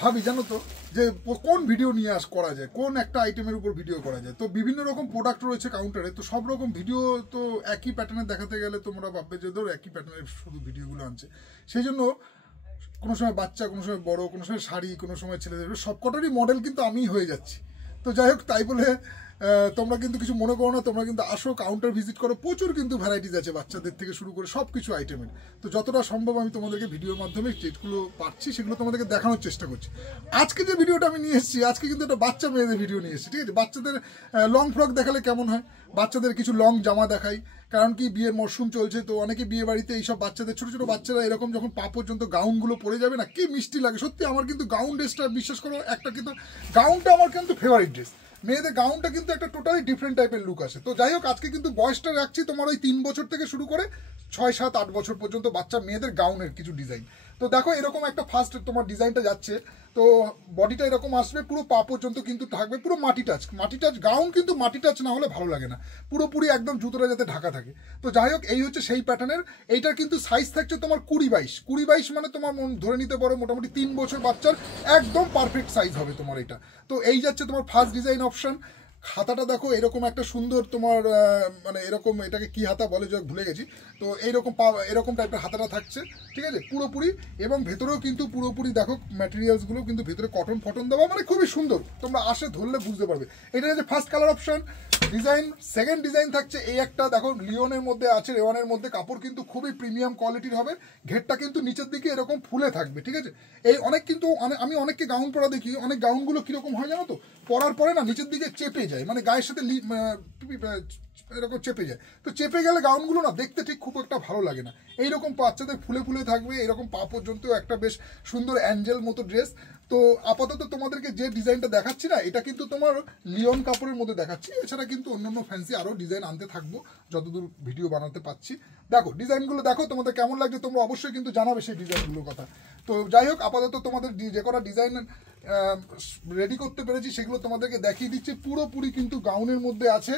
ভাবি জানো তো যে কোন ভিডিও নিয়ে করা যায়, কোন একটা আইটেমের উপর ভিডিও করা যায়। তো বিভিন্ন রকম প্রোডাক্ট রয়েছে কাউন্টারে, তো সব রকম ভিডিও তো একই প্যাটার্নে দেখাতে গেলে তোমরা ভাববে যে ধরো একই প্যাটার্নের শুধু ভিডিওগুলো আনছে। সেই জন্য কোনো সময় বাচ্চা, কোনো সময় বড়, কোনো সময় শাড়ি, কোনো সময় ছেলেদের, সবকটারই মডেল কিন্তু আমিই হয়ে যাচ্ছি। তো যাই হোক, তাই বলে তোমরা কিন্তু কিছু মনে করো না, তোমরা কিন্তু আসো, কাউন্টার ভিজিট করো, প্রচুর কিন্তু ভ্যারাইটিস আছে বাচ্চাদের থেকে শুরু করে সব কিছু আইটেমের। তো যতটা সম্ভব আমি তোমাদেরকে ভিডিওর মাধ্যমে যেগুলো পাচ্ছি সেগুলো তোমাদেরকে দেখানোর চেষ্টা করছি। আজকে যে ভিডিওটা আমি নিয়ে এসেছি, আজকে কিন্তু একটা বাচ্চা মেয়েদের ভিডিও নিয়ে এসেছি, ঠিক আছে। বাচ্চাদের লং ফ্রক দেখালে কেমন হয়, বাচ্চাদের কিছু লং জামা দেখাই, কারণ কি বিয়ের মরশুম চলছে, তো অনেকে বিয়ে বাড়িতে এইসব বাচ্চাদের, ছোট ছোট বাচ্চারা এরকম যখন পা পর্যন্ত গাউনগুলো পরে যাবে না, কি মিষ্টি লাগে সত্যি। আমার কিন্তু গাউন ড্রেসটা, বিশ্বাস করো, একটা কিন্তু গাউনটা আমার কিন্তু ফেভারিট ড্রেস। মেয়েদের গাউনটা কিন্তু একটা টোটালি ডিফারেন্ট টাইপের লুক আসে। তো যাই হোক, আজকে কিন্তু বয়সটা রাখছি তোমার ওই 3 বছর থেকে শুরু করে 6, 7, 8 বছর পর্যন্ত বাচ্চা মেয়েদের গাউনের কিছু ডিজাইন। তো দেখো এরকম একটা ফার্স্ট তোমার ডিজাইনটা যাচ্ছে। তো বডিটা এরকম আসবে, পুরো পা পর্যন্ত কিন্তু থাকবে পুরো মাটি টাচ। মাটি টাচ গাউন কিন্তু মাটি টাচ না হলে ভালো লাগে না, পুরোপুরি একদম জুতোটা যাতে ঢাকা থাকে। তো যাই হোক, এই হচ্ছে সেই প্যাটার্নের। এইটার কিন্তু সাইজ থাকছে তোমার 20-22 মানে তোমার ধরে নিতে পারো মোটামুটি 3 বছর বাচ্চার একদম পারফেক্ট সাইজ হবে তোমার এটা। তো এই যাচ্ছে তোমার ফার্স্ট ডিজাইন অপশন। হাতাটা দেখো এরকম একটা সুন্দর তোমার মানে এরকম, এটাকে কি হাতা বলে যে ভুলে গেছি। তো এইরকম এরকম টাইপের হাতাটা থাকছে, ঠিক আছে, পুরোপুরি। এবং ভেতরেও কিন্তু পুরোপুরি দেখো ম্যাটেরিয়ালসগুলো কিন্তু ভেতরে কটন ফটন দেওয়া, মানে খুবই সুন্দর, তোমরা আসে ধরলে বুঝতে পারবে। এটা হচ্ছে first colour option design. Second design থাকছে এই একটা, দেখো লিওনের মধ্যে আছে, রেওয়ানের মধ্যে, কাপড় কিন্তু খুবই প্রিমিয়াম কোয়ালিটির হবে। ঘেরটা কিন্তু নিচের দিকে এরকম ফুলে থাকবে, ঠিক আছে। এই অনেক কিন্তু আমি অনেককে গাউন পরা দেখি, অনেক গাউনগুলো কিরকম হয় জানো তো, পরার পরে না নিচের দিকে চেপে যায়, মানে গায়ের সাথে এরকম চেপে যায়। তো চেপে গেলে গাউনগুলো না দেখতে ঠিক খুব একটা ভালো লাগে না। এইরকম বাচ্চাদের ফুলে ফুলে থাকবে, এরকম পা পর্যন্ত একটা বেশ সুন্দর অ্যাঞ্জেল মতো ড্রেস। তো আপাতত তোমাদেরকে যে ডিজাইনটা দেখাচ্ছি না, এটা কিন্তু তোমার লিওন কাপড়ের মধ্যে দেখাচ্ছি। এছাড়া কিন্তু অন্যান্য ফ্যান্সি আরও ডিজাইন আনতে থাকবো যতদূর ভিডিও বানাতে পারছি। দেখো ডিজাইনগুলো দেখো, তোমাদের কেমন লাগছে তোমরা অবশ্যই কিন্তু জানাবে সেই ডিজাইনগুলোর কথা। তো যাই হোক, আপাতত তোমাদের যে কটা ডিজাইন রেডি করতে পেরেছি সেগুলো তোমাদেরকে দেখিয়ে দিচ্ছি। পুরোপুরি কিন্তু গাউনের মধ্যে আছে,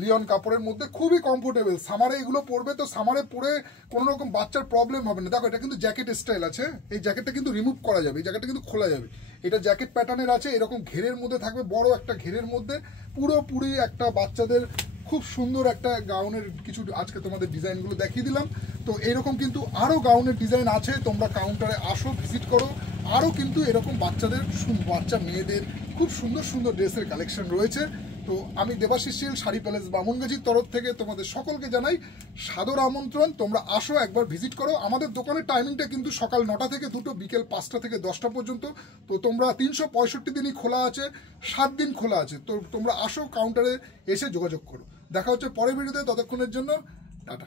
লিওন কাপড়ের মধ্যে, খুবই কমফোর্টেবল। সামারে এগুলো পরবে, তো সামারে পরে কোনো রকম বাচ্চার প্রবলেম হবে না। দেখো এটা কিন্তু জ্যাকেট স্টাইল আছে, এই জ্যাকেটটা কিন্তু রিমুভ করা যাবে, এই জ্যাকেটটা কিন্তু খোলা যাবে। এটা জ্যাকেট প্যাটার্নের আছে, এরকম ঘেরের মধ্যে থাকবে, বড় একটা ঘেরের মধ্যে পুরোপুরি একটা বাচ্চাদের খুব সুন্দর একটা গাউনের কিছু আজকে তোমাদের ডিজাইনগুলো দেখিয়ে দিলাম। তো এরকম কিন্তু আরও গাউনের ডিজাইন আছে, তোমরা কাউন্টারে আসো, ভিজিট করো। আরও কিন্তু এরকম বাচ্চাদের, বাচ্চা মেয়েদের খুব সুন্দর সুন্দর ড্রেসের কালেকশন রয়েছে। তো আমি দেবাশিস শীল, শাড়ি প্যালেস বামুনগাছির তরফ থেকে তোমাদের সকলকে জানাই সাদর আমন্ত্রণ। তোমরা আসো, একবার ভিজিট করো। আমাদের দোকানের টাইমিংটা কিন্তু সকাল 9টা থেকে 2টো, বিকেল 5টা থেকে 10টা পর্যন্ত। তো তোমরা 365 দিনই খোলা আছে, 7 দিন খোলা আছে। তো তোমরা আসো, কাউন্টারে এসে যোগাযোগ করো। দেখা হচ্ছে পরের ভিডিওতে, ততক্ষণের জন্য টাটা।